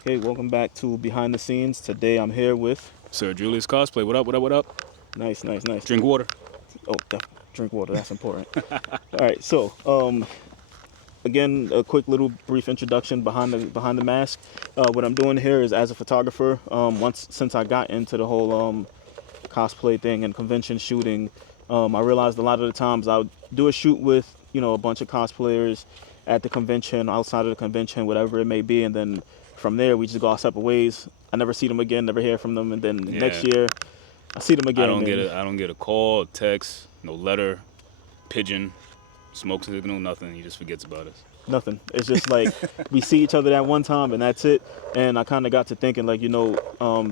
Okay, welcome back to Behind the Scenes. Today I'm here with Sirjuliuscosplay. What up? What up? What up? nice, nice, nice. Drink water. Oh, drink water. That's important. All right. So, again, a quick little brief introduction behind the mask. What I'm doing here is as a photographer. Once since I got into the whole cosplay thing and convention shooting, I realized a lot of the times I would do a shoot with a bunch of cosplayers at the convention, outside of the convention, whatever it may be, and then from there we just go our separate ways. I never see them again, never hear from them, and then next Yeah. year I see them I again. don't get And a I don't get a call, a text, no letter, pigeon, smoke signal, nothing. He just forgets about us. nothing. It's just like we see each other that one time, and that's it. And I kind of got to thinking, like,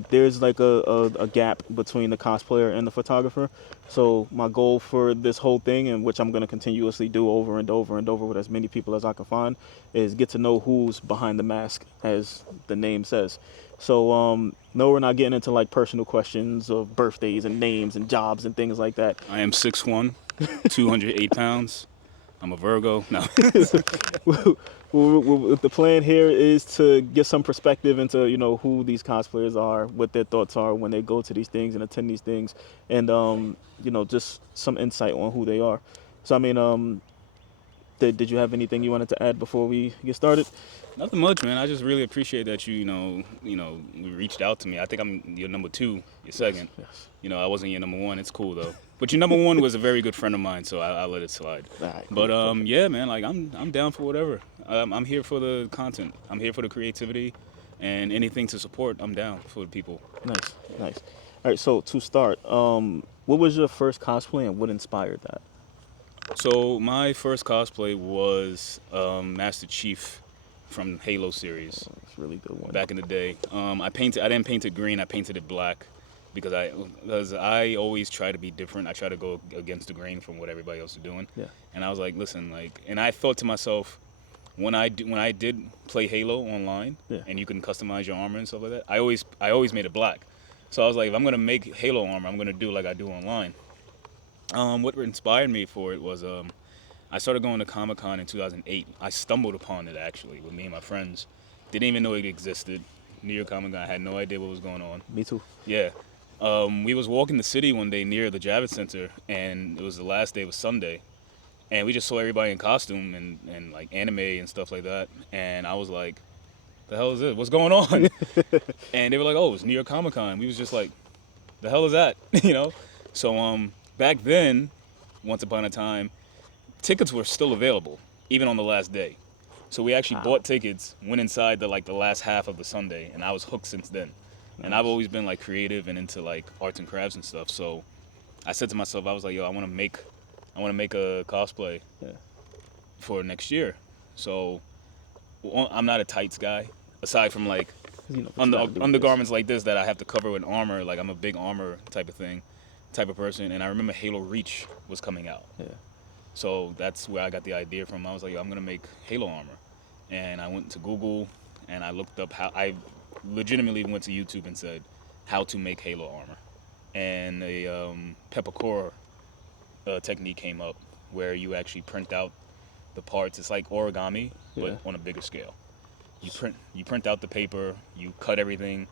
there's like a gap between the cosplayer and the photographer. So my goal for this whole thing, and which I'm going to continuously do over and over and over with as many people as I can find, is get to know who's behind the mask, as the name says. So no, we're not getting into like personal questions of birthdays and names and jobs and things like that. I am 6'1", 208 pounds. I'm a Virgo. No. The plan here is to get some perspective into who these cosplayers are, what their thoughts are when they go to these things and attend these things, and just some insight on who they are. So I mean, did you have anything you wanted to add before we get started? Nothing much, man. I just really appreciate that you reached out to me. I think I'm your number two, your second. Yes. I wasn't your number one. It's cool though. But your number one was a very good friend of mine, so I let it slide. All right, But cool. yeah, man, like I'm down for whatever. I'm here for the content. I'm here for the creativity, and anything to support. I'm down for the people. Nice, nice. All right, so to start, what was your first cosplay and what inspired that? So my first cosplay was Master Chief from Halo series It's a really good one. back in the day. I didn't paint it green. I painted it black because I always try to be different. I try to go against the grain from what everybody else is doing. Yeah. And I was like, listen, like, and I thought to myself, when I did play Halo online, Yeah. and you can customize your armor and stuff like that, I always made it black. So I was like, if I'm gonna make Halo armor, I'm gonna do like I do online. What inspired me for it was I started going to Comic-Con in 2008. I stumbled upon it actually with me and my friends. Didn't even know it existed. New York Comic-Con, I had no idea what was going on. Me too. Yeah. We was walking the city one day near the Javits Center, and it was the last day, it was Sunday. And we just saw everybody in costume and like anime and stuff like that. And I was like, the hell is this? What's going on? And they were like, oh, it's New York Comic-Con. We was just like, the hell is that? So back then, once upon a time, tickets were still available, even on the last day. So we actually Wow. bought tickets, went inside the last half of the Sunday, and I was hooked since then. And I've always been like creative and into like arts and crafts and stuff. So I said to myself, I was like, yo, I want to make a cosplay Yeah. for next year. So I'm not a tights guy, aside from like undergarments like this that I have to cover with armor. Like I'm a big armor type of person. And I remember Halo Reach was coming out. Yeah. So that's where I got the idea from. I was like, yo, I'm gonna make Halo armor, and I went to Google and I looked up how I legitimately went to YouTube and said how to make Halo armor, and a peppercore technique came up where you actually print out the parts. It's like origami, but Yeah. on a bigger scale. You print out the paper, you cut everything,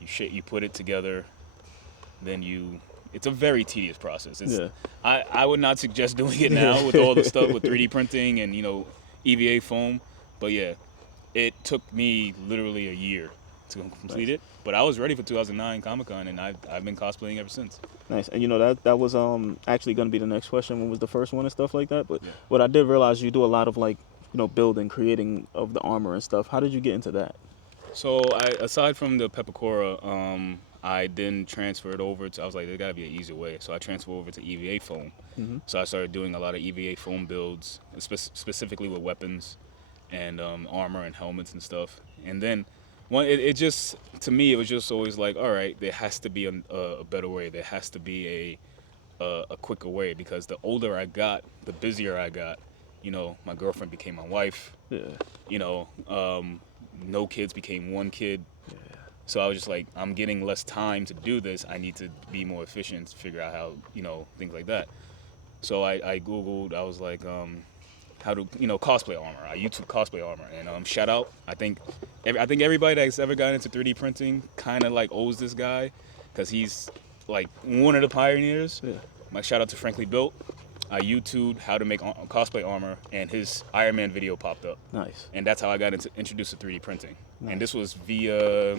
you put it together, then it's a very tedious process. Yeah. I would not suggest doing it now with all the stuff with 3D printing and EVA foam, but yeah, it took me literally a year to complete it. But I was ready for 2009 Comic-Con, and I've been cosplaying ever since. Nice. And that was actually going to be the next question. When was the first one and stuff like that? But Yeah. what I did realize, you do a lot of like building, creating of the armor and stuff. How did you get into that? So aside from the Peppercora, I then transferred over to. I was like, there got to be an easier way. So I transferred over to EVA foam. Mm-hmm. So I started doing a lot of EVA foam builds, specifically with weapons and armor and helmets and stuff. And then it just, to me, it was just always like, all right, there has to be a better way. There has to be a quicker way, because the older I got, the busier I got. My girlfriend became my wife. Yeah. No kids became one kid. Yeah. So I was just like, I'm getting less time to do this. I need to be more efficient to figure out how, things like that. So I Googled, I was like, how to cosplay armor. I YouTube cosplay armor, and shout out. I think everybody that's ever gotten into 3D printing kind of like owes this guy, because he's like one of the pioneers. Yeah. My shout out to Frankly Built. I YouTubed how to make cosplay armor, and his Iron Man video popped up. Nice. And that's how I got introduced to 3D printing. Nice. And this was via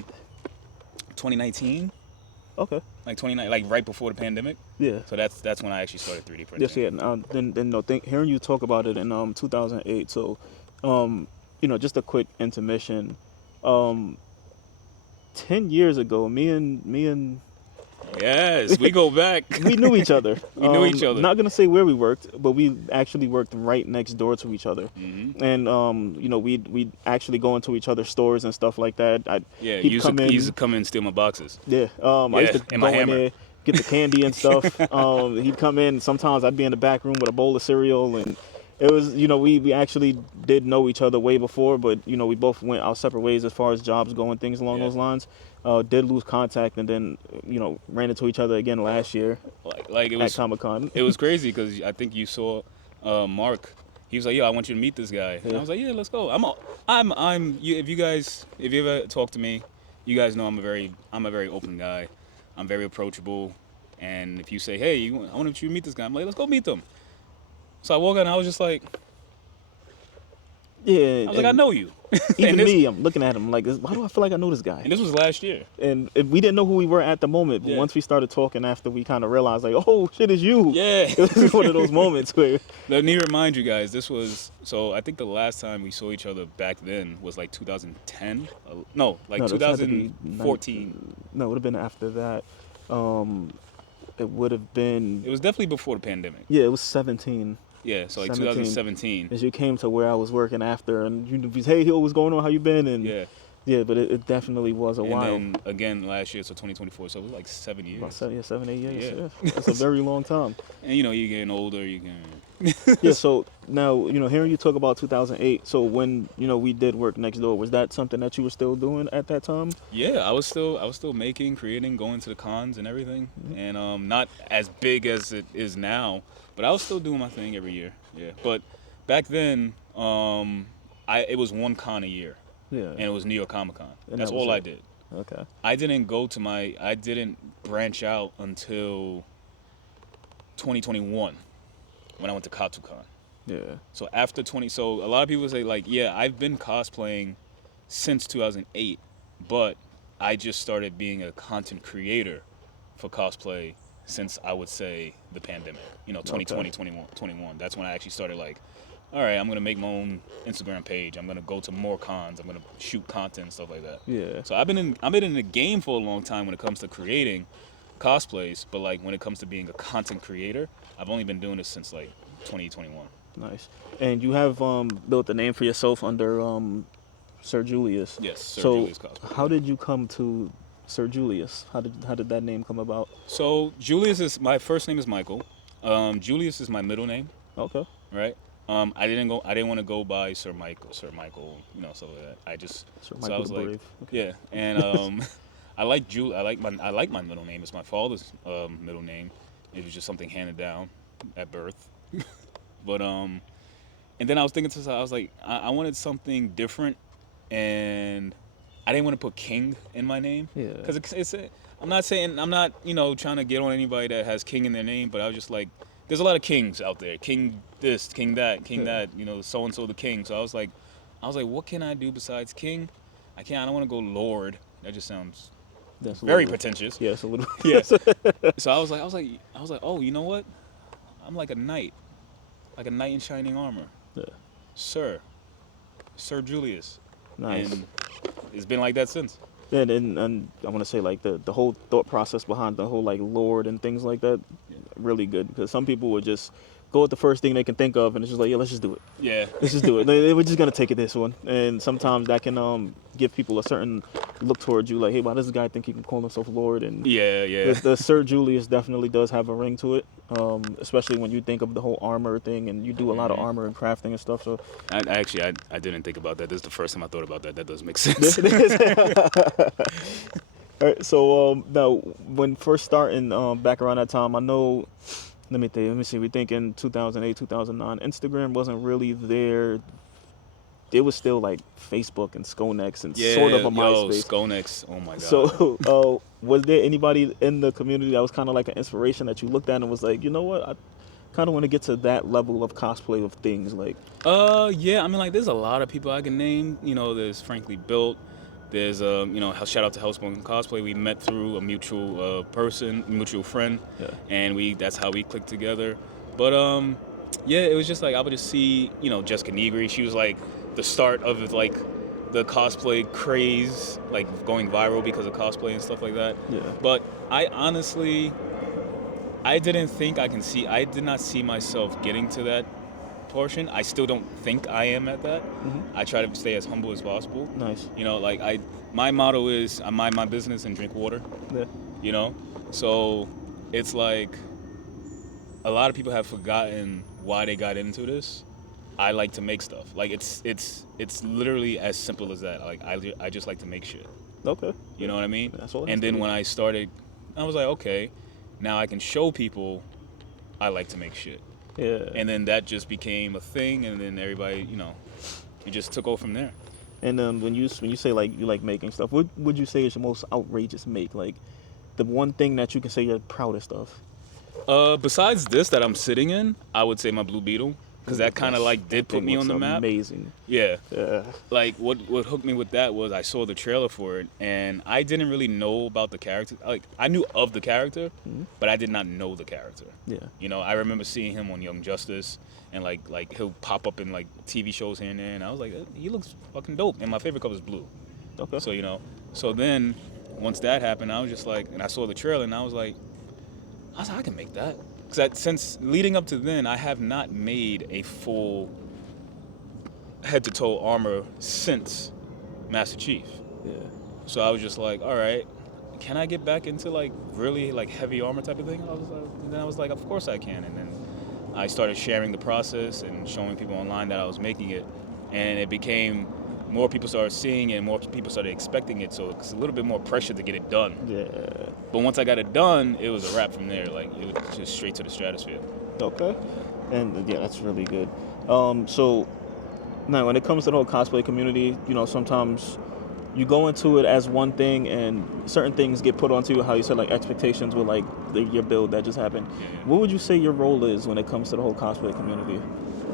2019. Okay. Like right before the pandemic. Yeah. So that's when I actually started 3D printing. Yes, yeah. Then no, hearing you talk about it in 2008. So, just a quick intermission. 10 years ago, me and Yes, we go back. we knew each other. We knew each other. Not gonna say where we worked, but we actually worked right next door to each other. Mm-hmm. And we'd actually go into each other's stores and stuff like that. He used to come in and steal my boxes. Yeah. I used to and go my in hammer. there, get the candy and stuff. He'd come in. Sometimes I'd be in the back room with a bowl of cereal, and it was, we actually did know each other way before, but we both went our separate ways as far as jobs go and things along those lines. Did lose contact, and then ran into each other again last year Like it was at Comic-Con. It was crazy because I think you saw Mark. He was like, "Yo, I want you to meet this guy." And I was like, "Yeah, let's go." If you ever talk to me, you guys know I'm a very open guy. I'm very approachable, and if you say, "Hey, I want you to meet this guy," I'm like, "Let's go meet them." So I walk out and I was just like, Yeah. I was like, "I know you." Even me, I'm looking at him like, why do I feel like I know this guy? And this was last year. And we didn't know who we were at the moment, but once we started talking after, we kind of realized, like, oh, shit, it's you. Yeah. It was one of those moments where... Let me remind you guys, I think the last time we saw each other back then was like 2010. No, like 2014. No, it would have been after that. It would have been... It was definitely before the pandemic. Yeah, it was 17. Yeah, so like 17. 2017. As you came to where I was working after, and you hey, what's going on? How you been? And yeah, but it definitely was a while. And then again last year, so 2024, so it was like 7 years. About 7, 8 years. Yeah. Yeah. That's a very long time. And you're getting older, you can... Yeah, so now, hearing you talk about 2008, so when, we did work next door, was that something that you were still doing at that time? Yeah, I was still making, creating, going to the cons and everything. Mm-hmm. And not as big as it is now, but I was still doing my thing every year. Yeah. But back then, it was one con a year. Yeah. And it was New York Comic Con. And That's all I did. Okay. I didn't branch out until 2021 when I went to KatsuCon. Yeah. So after so a lot of people say like, yeah, I've been cosplaying since 2008, but I just started being a content creator for cosplay since I would say the pandemic, 2020, 21. That's when I actually started like, all right, I'm going to make my own Instagram page. I'm going to go to more cons. I'm going to shoot content and stuff like that. Yeah. So I've been in the game for a long time when it comes to creating cosplays, but like when it comes to being a content creator, I've only been doing this since like 2021. Nice. And you have built a name for yourself under Sir Julius. Yes, Sir so Julius Cosplay. How did you come to Sir Julius? How did that name come about? So Julius is my first name is Michael. Julius is my middle name. Okay. Right. I didn't want to go by Sir Michael, stuff like that. I was like, okay. yeah, and I like my middle name. It's my father's middle name. It was just something handed down at birth. But and then I was thinking to myself, I was like, I wanted something different, and I didn't want to put King in my name. Yeah. Because I'm not trying to get on anybody that has King in their name, but I was just like, there's a lot of kings out there. King this, King that, King that. So and so the king. So I was like, what can I do besides King? I don't want to go Lord. That just sounds very pretentious. Yeah, it's a little. Yeah. So I was like, oh, you know what? I'm like a knight in shining armor. Yeah. Sir Julius. Nice. And it's been like that since. Yeah, and I want to say like the whole thought process behind the whole like Lord and things like that, really good, because some people would just go with the first thing they can think of and it's just like, yeah, let's just do it. Yeah. Let's just do it. We're just gonna take it this one, and sometimes that can give people a certain look towards you, like, hey, why does this guy think he can call himself Lord? And yeah. The Sir Julius definitely does have a ring to it, especially when you think of the whole armor thing, and you do a lot of armor and crafting and stuff. So I didn't think about that. This is the first time I thought about that. That does make sense. All right, so now when first starting back around that time, I know Let me think. Let me see. We think in 2008, 2009, Instagram wasn't really there. It was still like Facebook and Skonex and sort of Yeah, a yo, MySpace. Skonex. Oh my god. So, was there anybody in the community that was kind of like an inspiration that you looked at and was like, you know what, I kind of want to get to that level of cosplay of things? Like, Yeah, I mean, like, there's a lot of people I can name. You know, there's Frankly Built. There's, shout out to Hellspoken Cosplay. We met through a mutual mutual friend, yeah, and that's how we clicked together. But yeah, it was just like I would just see, Jessica Negri. She was like the start of like the cosplay craze, like going viral because of cosplay and stuff like that. yeah, But I honestly, I didn't think I can see. I did not see myself getting to that portion. I still don't think I am at that. hmm, I try to stay as humble as possible. nice, Like my motto is I mind my business and drink water. yeah, You know, so it's like a lot of people have forgotten why they got into this. I like to make stuff. Like it's literally as simple as that. Like I just like to make shit. okay, You know what I mean? that's all. It has And to then be. when I started, I was like, okay, now I can show people I like to make shit. Yeah, And then that just became a thing, and then everybody, it just took off from there. and when you say like you like making stuff, what would you say is your most outrageous make? Like, the one thing that you can say you're proudest of? Besides this that I'm sitting in, I would say my Blue Beetle, because that kind of like That did put thing me looks on the map. amazing. Yeah, Yeah, like what hooked me with that was I saw the trailer for it, and I didn't really know about the character. Like I knew of the character, mhm, but I did not know the character. yeah, I remember seeing him on Young Justice, and like he'll pop up in like TV shows here and there, and I was like, he looks fucking dope. And my favorite color is blue. okay, So so then once that happened, I was just like, and I saw the trailer, and I was like, I can make that. Because since leading up to then, I have not made a full head to toe armor since Master Chief. yeah, So I was just like, all right, can I get back into like really like heavy armor type of thing? And then I was like, of course I can. And then I started sharing the process and showing people online that I was making it, and it became more people started seeing it, more people started expecting it. So it's a little bit more pressure to get it done. yeah. But once I got it done, it was a wrap from there. Like it was just straight to the stratosphere. Okay, and yeah, that's really good. So now when it comes to the whole cosplay community, sometimes you go into it as one thing, and certain things get put onto you. How you said, like, expectations with like your build that just happened. Yeah. What would you say your role is when it comes to the whole cosplay community?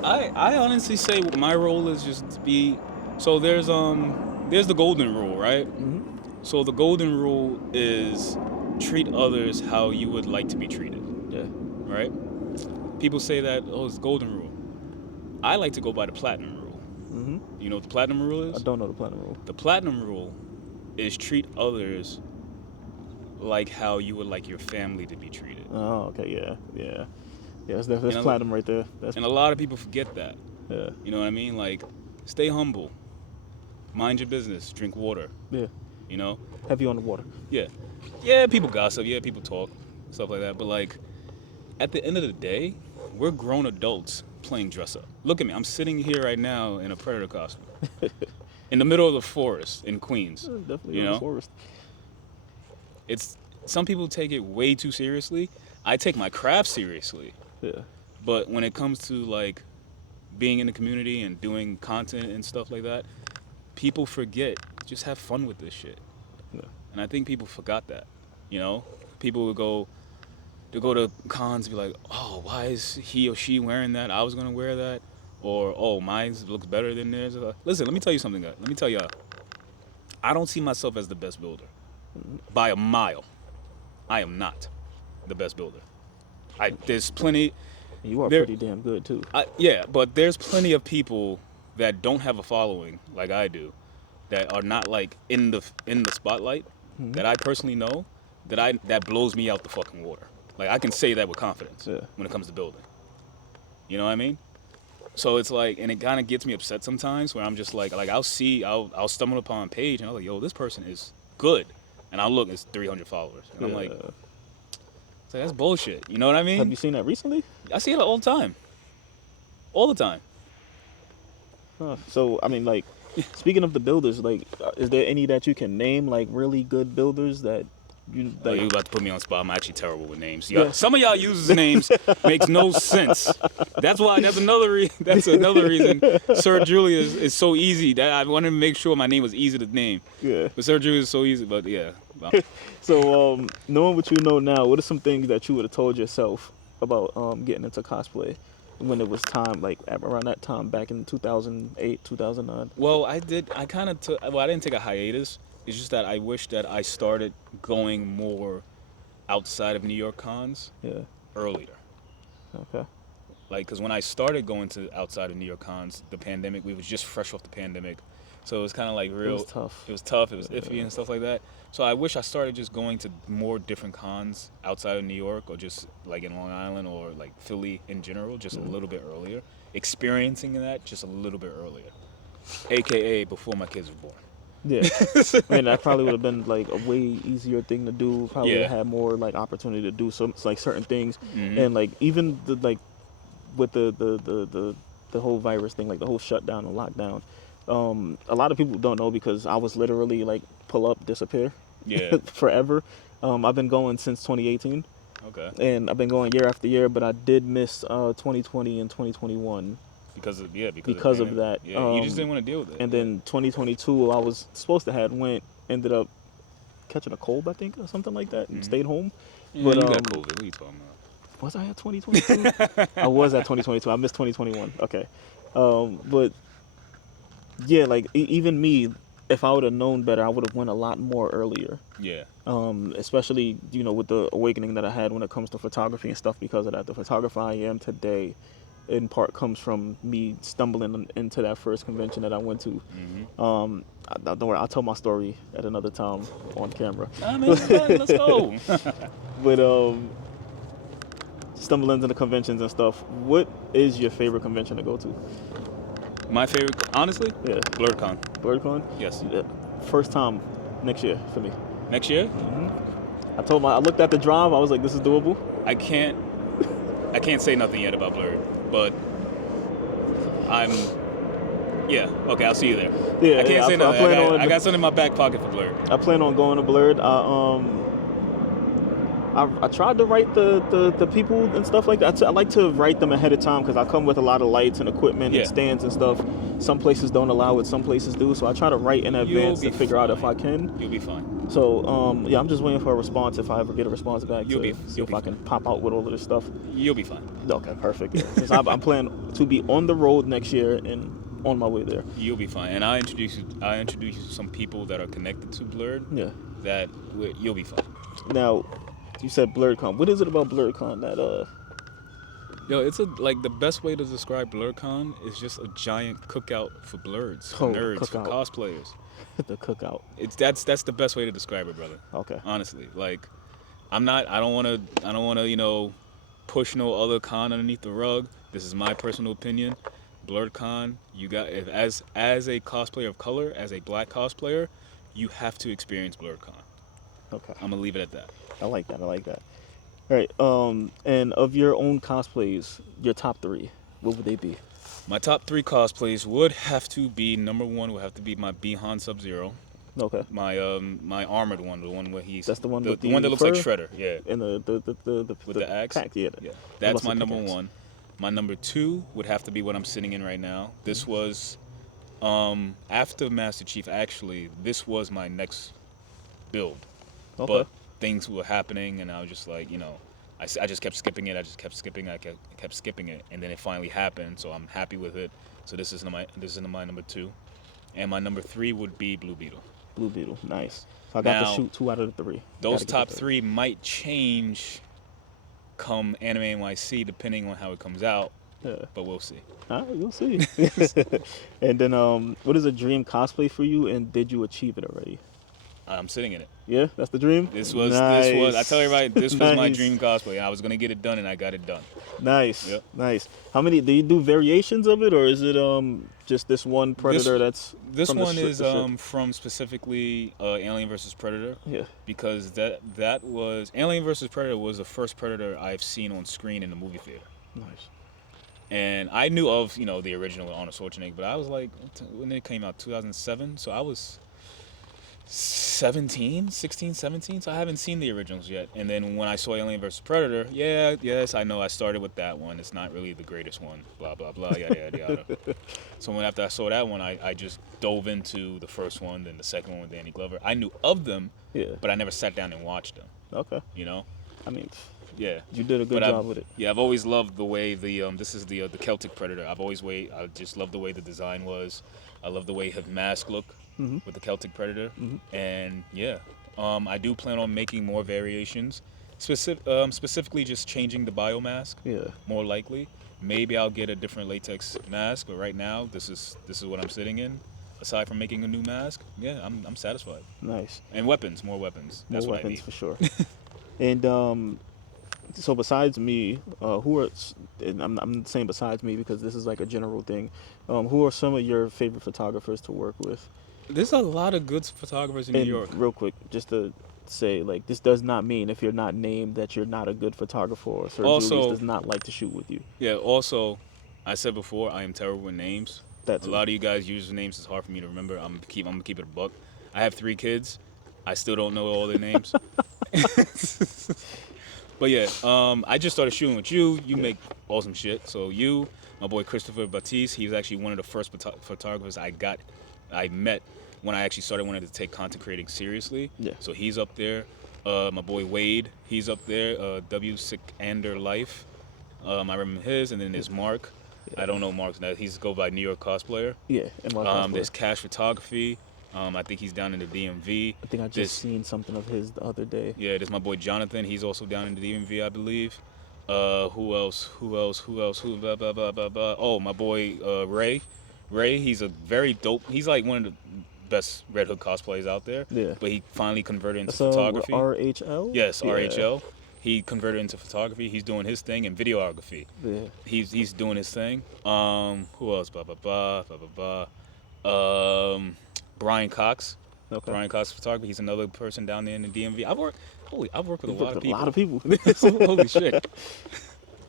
I honestly say my role is just to be. So there's the golden rule, right? Hmm. So the golden rule is treat others how you would like to be treated, Yeah. right? People say that, oh, it's the golden rule. I like to go by the platinum rule. Hmm. You know what the platinum rule I is? don't know the platinum rule. The platinum rule is treat others like how you would like your family to be treated. Oh, okay, yeah, yeah, yeah. That's And a- platinum right there. That's And a lot of people forget that. yeah, You know what I mean? Like, stay humble, mind your business, drink water. yeah. You know? Heavy on the water. Yeah. Yeah, people gossip. Yeah, people talk, stuff like that. But like, at the end of the day, we're grown adults playing dress up. Look at me. I'm sitting here right now in a predator costume, in the middle of the forest in Queens. Definitely You on the know? forest. It's some people take it way too seriously. I take my craft seriously, Yeah, but when it comes to like being in the community and doing content and stuff like that, people forget just have fun with this shit. yeah, And I think people forgot that. People would go to cons and be like, oh, why is he or she wearing that? I was gonna wear that. Or, oh, mine looks better than theirs. Listen, let me tell you something, guys. Let me tell y'all. I don't see myself as the best builder by a mile. I am not the best builder. There's plenty. you are There- pretty damn good too. Yeah, but there's plenty of people that don't have a following like I do, that are not like in the spotlight, that I personally know, that blows me out the fucking water. Like I can say that with confidence Yeah. when it comes to building. You know what I mean? So it's like, and it kind of gets me upset sometimes where I'm just like I'll stumble upon a page and I'm like, yo, this person is good, and I'll look, it's 300 followers, and I'm like, Yeah. it's like, that's bullshit. You know what I mean? Have you seen that recently? I see it all the time. All the time. Huh. So I mean, like, speaking of the builders, like, is there any that you can name, like, really good builders that You Oh, like you about to put me on spot. I'm actually terrible with names. Yeah. Some of y'all users' names makes no sense. That's why. That's another reason. Sir Julius is so easy. That I wanted to make sure my name was easy to name. yeah. But Sir Julius is so easy. But yeah. So knowing what you know now, what are some things that you would have told yourself about getting into cosplay when it was time, like around that time back in 2008, 2009? Well, I did. I kind of took. Well, I didn't take a hiatus. It's just that I wish that I started going more outside of New York cons Yeah. earlier. Okay. Like, because when I started going to outside of New York cons, the pandemic, we was just fresh off the pandemic, so it was kind of like real. It was tough. It was tough. It was iffy and stuff like that. So I wish I started just going to more different cons outside of New York, or just like in Long Island or like Philly in general, just a little bit earlier, experiencing that just a little bit earlier, AKA before my kids were born. Yeah. I mean, that probably would have been like a way easier thing to do. Probably would Yeah. have had more like opportunity to do some like certain things, Mhm. and like even the like with the whole virus thing, like the whole shutdown and lockdown. A lot of people don't know because I was literally like pull up, disappear, Yeah. forever. I've been going since 2018, Okay. and I've been going year after year, but I did miss 2020 and 2021 Because of that. Yeah, you just didn't want to deal with it. And yeah. then 2022, I was supposed to have went, ended up catching a cold, I think, or something like that, and stayed home. Yeah, But you got COVID. What are you talking about? was I at 2022? I was at 2022. I missed 2021. Okay. But yeah, like even me, if I would have known better, I would have went a lot more earlier. Yeah. Especially with the awakening that I had when it comes to photography and stuff. Because of that, the photographer I am today, in part, comes from me stumbling into that first convention that I went to. Don't worry, I'll tell my story at another time on camera. Ah, man, let's go. But stumbling into the conventions and stuff. What is your favorite convention to go to? My favorite, honestly, Yeah, BlurCon. BirdCon. Yes. Yeah. First time next year for me. Next year, I looked at the drive. I was like, this is doable. I can't say nothing yet about Blur, but yeah. Okay, I'll see you there. Yeah, I can't say I nothing. plan I got something in my back pocket for Blur. I plan on going to Blurred. I tried to write the people and stuff like that. I like to write them ahead of time because I come with a lot of lights and equipment Yeah. and stands and stuff. Some places don't allow it, some places do. So I try to write in advance to figure out if I can. You'll be fine. So yeah, I'm just waiting for a response. If I ever get a response back, see if I can pop out with all of this stuff. You'll be fine. Okay, perfect. Yeah. 'Cause I'm planning to be on the road next year and on my way there. You'll be fine. And I'll introduce you to some people that are connected to Blurred. Yeah. You'll be fine. Now, you said BlurCon. What is it about BlurCon that Yo, it's the best way to describe BlurCon is just a giant cookout for blurs, for nerds, cookout. for cosplayers. the cookout? That's the best way to describe it, brother. Okay. Honestly, I don't want to push no other con underneath the rug. This is my personal opinion. BlurCon, as a cosplayer of color, as a black cosplayer, you have to experience BlurCon. Okay. I'm gonna leave it at that. I like that. All right. And of your own cosplays, your top 3, what would they be? My top 3 cosplays would have to be, number 1 would have to be my Bihan Sub-Zero. Okay. My armored one, the one where he's That's the one with the one that looks like fur? Shredder, yeah. And With the axe? Pack, yeah. That's It my looks like number pickaxe. 1. My number 2 would have to be what I'm sitting in right now. This was after Master Chief, actually, this was my next build. Okay. But things were happening and I was just like, I just kept skipping it. I kept skipping it, and then it finally happened. So I'm happy with it. So this is my number 2, and my number 3 would be Blue Beetle. Blue Beetle, nice. So I got Now, to shoot 2 out of the 3. Those top 3 might change come Anime NYC depending on how it comes out. Yeah. But we'll see. All right, we'll see. And then, what is a dream cosplay for you, and did you achieve it already? I'm sitting in it. Yeah, that's the dream. This was. I tell everybody, this was my dream cosplay. I was gonna get it done, and I got it done. Nice. Yep. Nice. How many? Do you do variations of it, or is it just this one Predator that's? This from the one is the ship? from specifically Alien vs Predator. Yeah. Because that was Alien vs Predator was the first Predator I've seen on screen in the movie theater. Nice. And I knew of the original Arnold Schwarzenegger, but I was like, when it came out, 2007, so I was 16, 17, so I haven't seen the originals yet. And then when I saw Alien vs. Predator, yeah, yes, I know I started with that one. It's not really the greatest one, blah, blah, blah, yada, yada, yada. So when after I saw that one, I just dove into the first one, then the second one with Danny Glover. I knew of them, Yeah. but I never sat down and watched them, Okay. you know? I mean, Yeah. you did a good But job with it. yeah, I've always loved the way this is the Celtic Predator. I just love the way the design was. I love the way his mask looked with the Celtic Predator, and yeah, I do plan on making more variations, specifically just changing the biomask. Yeah. More likely, maybe I'll get a different latex mask, but right now this is what I'm sitting in. Aside from making a new mask, yeah, I'm satisfied. Nice. And weapons, more weapons. That's More what I weapons need. for sure. And so besides me, who are and I'm saying besides me because this is like a general thing. Who are some of your favorite photographers to work with? There's a lot of good photographers in New And York. real quick, just to say, like, this does not mean if you're not named that you're not a good photographer or Sir Julius Also, does not like to shoot with you. yeah, also, I said before, I am terrible with names. That's A lot of you guys use names. It's hard for me to remember. I'm gonna keep it a buck. I have 3 kids. I still don't know all their names. But yeah, I just started shooting with you. You make awesome shit. So you, my boy Christopher Batiste, he's actually one of the first photographers I met when I actually started wanting to take content creating seriously. Yeah. So he's up there. My boy Wade, he's up there. W Sikander Life. I remember his, and then there's Mark. I don't know Mark's name. He's go by New York Cosplayer. Yeah, and my There's Cash Photography. I think he's down in the DMV. I think I just seen something of his the other day. Yeah, there's my boy Jonathan. He's also down in the DMV, I believe. Who else? Who blah blah blah blah blah. Oh, my boy Ray. Ray, he's a very dope. He's like one of the best Red Hood cosplayers out there. Yeah. But he finally converted into So photography. RHL? Yes, Yeah. RHL. He converted into photography. He's doing his thing and videography. Yeah. He's doing his thing. Who else? Blah blah blah blah blah blah. Brian Cox. Okay. Brian Cox Photography. He's another person down there in the DMV. I've worked with a lot of people. A lot of people. Holy shit.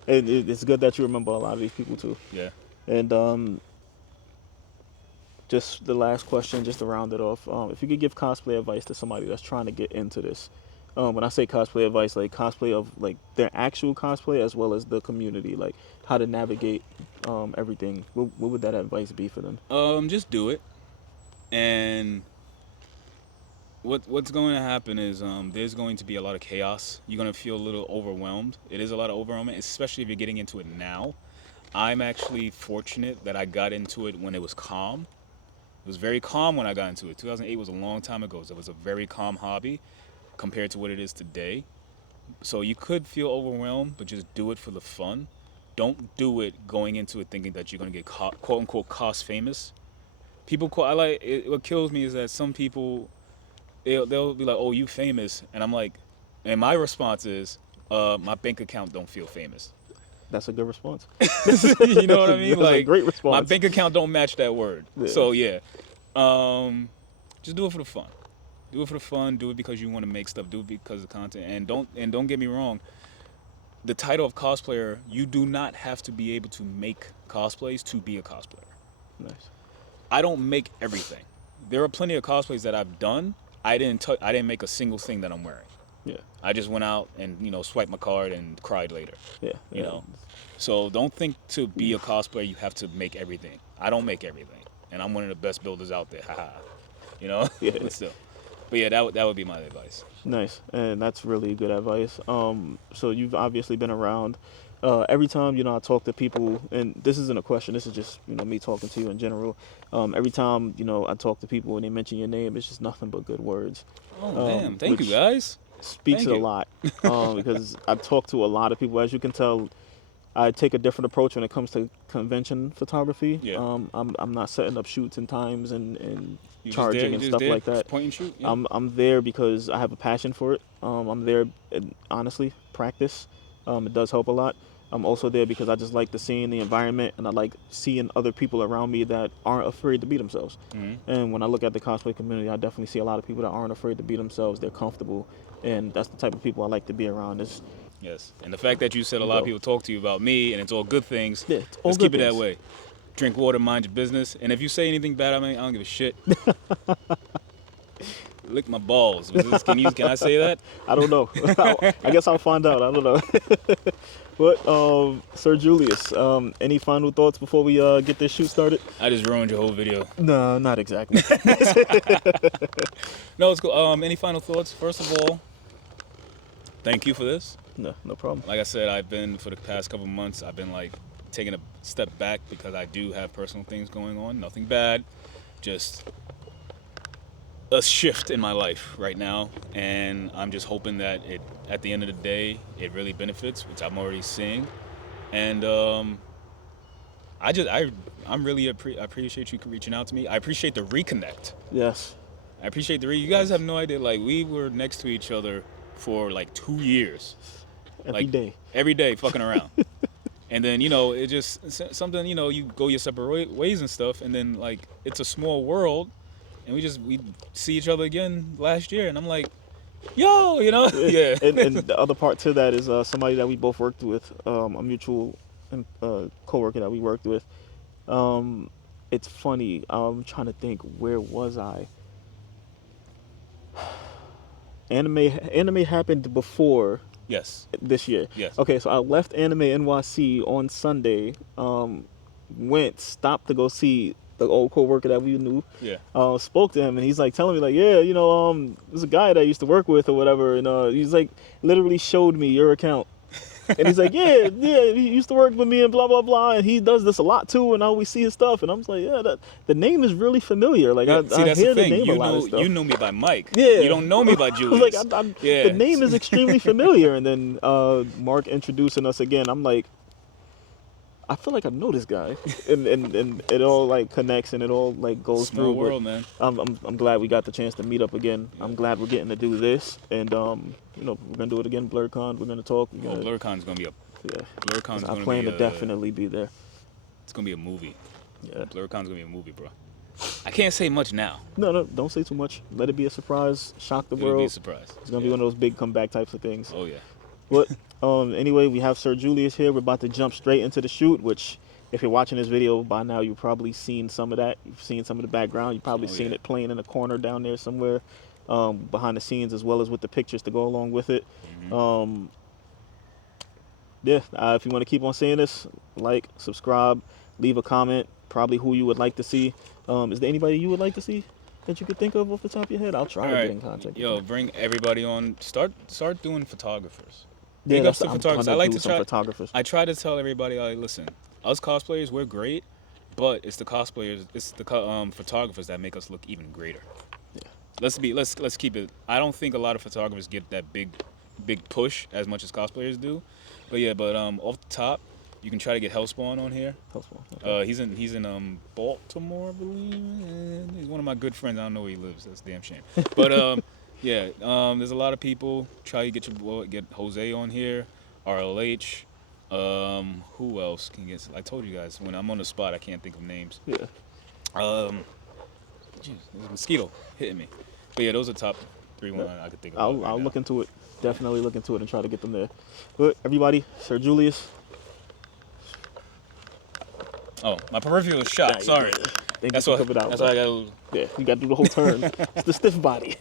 And it's good that you remember a lot of these people too. Yeah. And just the last question, just to round it off, if you could give cosplay advice to somebody that's trying to get into this, when I say cosplay advice, like cosplay of like their actual cosplay as well as the community, like how to navigate everything, what would that advice be for them? Just do it. And what's going to happen is there's going to be a lot of chaos. You're going to feel a little overwhelmed. It is a lot of overwhelming, especially if you're getting into it now. I'm actually fortunate that I got into it when it was calm. It was very calm when I got into it. 2008 was a long time ago, so it was a very calm hobby compared to what it is today. So you could feel overwhelmed, but just do it for the fun. Don't do it going into it thinking that you're going to get quote unquote cost famous. What kills me is that some people, they'll be like, oh, you famous. And I'm like, and my response is, my bank account don't feel famous. That's a good response. You know what I mean? That's a great response. My bank account don't match that word. Yeah. So yeah, just do it for the fun. Do it for the fun. Do it because you want to make stuff. Do it because of content. And don't get me wrong. The title of cosplayer, you do not have to be able to make cosplays to be a cosplayer. Nice. I don't make everything. There are plenty of cosplays that I've done. I didn't make a single thing that I'm wearing. Yeah. I just went out and swiped my card and cried later. Yeah. You know. So don't think to be a cosplayer you have to make everything. I don't make everything, and I'm one of the best builders out there. Haha. Yeah. But still. But yeah, that would be my advice. Nice, and that's really good advice. So you've obviously been around. Every time I talk to people, and this isn't a question. This is just me talking to you in general. Every time I talk to people and they mention your name, it's just nothing but good words. Oh damn! Thank you guys. Speaks a lot because I've talked to a lot of people. As you can tell, I take a different approach when it comes to convention photography. Yeah. I'm not setting up shoots and times and You charging and stuff like that. Point and shoot. Yeah. I'm there because I have a passion for it. I'm there, honestly, practice. It does help a lot. I'm also there because I just like the seeing the environment, and I like seeing other people around me that aren't afraid to be themselves. Mm-hmm. And when I look at the cosplay community, I definitely see a lot of people that aren't afraid to be themselves. They're comfortable, and that's the type of people I like to be around. Yes, and the fact that you said a lot of people talk to you about me, and it's all good things. Yeah, it's all let's good keep it that things. way. Drink water, mind your business, and if you say anything bad, I don't give a shit. lick my balls. Can I say that? I don't know. I guess I'll find out. I don't know. But Sir Julius, any final thoughts before we get this shoot started? I just ruined your whole video. No, not exactly. No, it's cool. Any final thoughts? First of all, thank you for this. No problem. Like I said, I've been for the past couple months. I've been like taking a step back because I do have personal things going on. Nothing bad, just a shift in my life right now, and I'm just hoping that it, at the end of the day, it really benefits, which I'm already seeing. And I appreciate you reaching out to me. I appreciate the reconnect. Yes. I appreciate you guys have no idea. Like, we were next to each other for like 2 years. Every day, fucking around. And then, it just something, you go your separate ways and stuff. And then, like, it's a small world. And we see each other again last year. And I'm like, yo, yeah. And the other part to that is somebody that we both worked with, a mutual co-worker that we worked with. It's funny. I'm trying to think, where was I? Anime happened before. Yes. This year. Yes. Okay, so I left Anime NYC on Sunday. Stopped to go see the old co-worker that we knew. Yeah. Spoke to him, and he's like telling me like, yeah, there's a guy that I used to work with or whatever, and he's like literally showed me your account. And he's like, yeah, he used to work with me and blah, blah, blah. And he does this a lot too. And I always see his stuff. And I'm just like, yeah, the name is really familiar. Like, yeah, I that's hear the the name a lot of stuff. You know me by Mike. Yeah. You don't know me by Julius. Like, yeah. The name is extremely familiar. And then Mark introducing us again. I'm like, I feel like I know this guy. and it all like connects and it all like goes Small through. world, man. I'm glad we got the chance to meet up again. Yeah. I'm glad we're getting to do this. And, we're going to do it again. BlurCon. We're going to talk. BlurCon's going to be BlurCon's I plan to definitely be there. It's gonna be a movie. Yeah. BlurCon's gonna be a movie, bro. I can't say much now. No, don't say too much. Let it be a surprise. Shock the world. It'll be a surprise. It's gonna be one of those big comeback types of things. Oh yeah. But anyway, we have Sir Julius here. We're about to jump straight into the shoot. Which, if you're watching this video by now, you've probably seen some of that. You've seen some of the background. You've probably seen it playing in a corner down there somewhere, behind the scenes, as well as with the pictures to go along with it. Mm-hmm. If you want to keep on seeing this, like, subscribe, leave a comment, probably who you would like to see. Is there anybody you would like to see that you could think of off the top of your head? I'll try to get in contact. Yo, bring everybody on. Start doing photographers. Yeah, Big ups to photographers. I like to try. Photographers. I try to tell everybody, like, listen, us cosplayers, we're great, but it's the cosplayers, it's the photographers that make us look even greater. Yeah. Let's keep it. I don't think a lot of photographers get that big push as much as cosplayers do. But off the top, you can try to get Hellspawn on here. Hellspawn. Okay. He's in Baltimore, I believe. He's one of my good friends. I don't know where he lives. That's a damn shame. But there's a lot of people. Try to get Jose on here, RLH. Who else can get? I told you guys, when I'm on the spot, I can't think of names. Yeah. There's a mosquito hitting me. But yeah, those are top 3 ones I could think of. I'll look into it. Definitely look into it and try to get them there. But everybody, Sir Julius. Oh, my peripheral is shot. Sorry. That's why I got. Yeah, you got to do the whole turn. It's the stiff body.